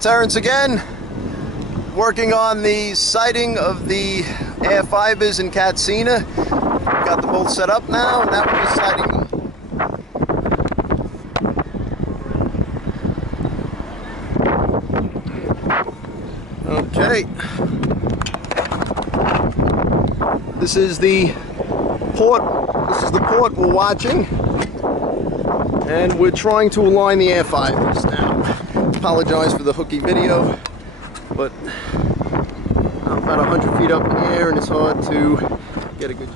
Terrence again, working on the sighting of the AirFibers in Katsina. Got them both set up now, and now we're just sighting them. Okay. This is the port. This is the port we're watching. And we're trying to align the AirFibers now. Apologize for the hooky video, but I'm about 100 feet up in the air and it's hard to get a good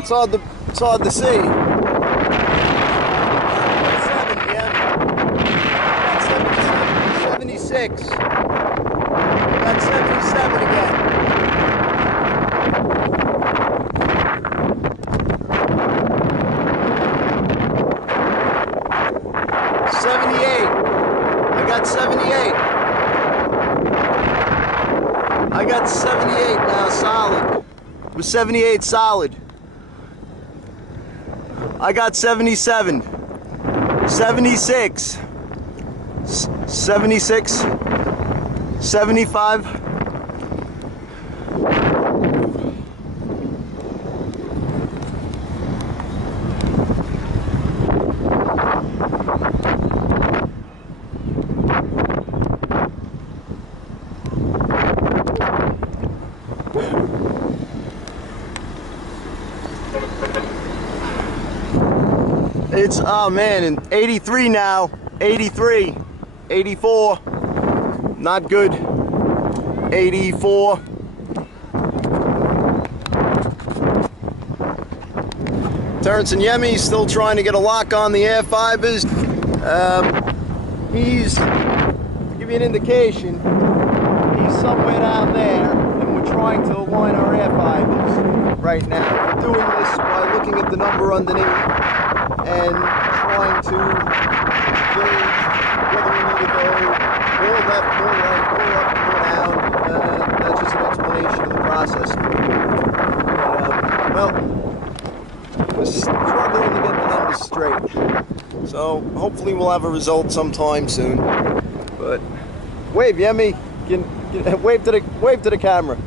It's hard to see. 70, yeah. 76. Got 77 again. 78. I got 78. I got 78 now, solid. It was 78 solid. I got 77. 76. 76. 75. It's, oh man, in 83 now, 83, 84, not good, 84. Terrence and Yemi still trying to get a lock on the AirFibers. He's, to give you an indication, he's somewhere down there, and we're trying to align our AirFibers right now. We're doing this by looking at the number underneath and trying to gauge whether we need to go more left, more right, more up, more down. That's just an explanation of the process. Well, we're struggling to get the numbers straight. So hopefully we'll have a result sometime soon. But wave, Yemi. Wave to the camera.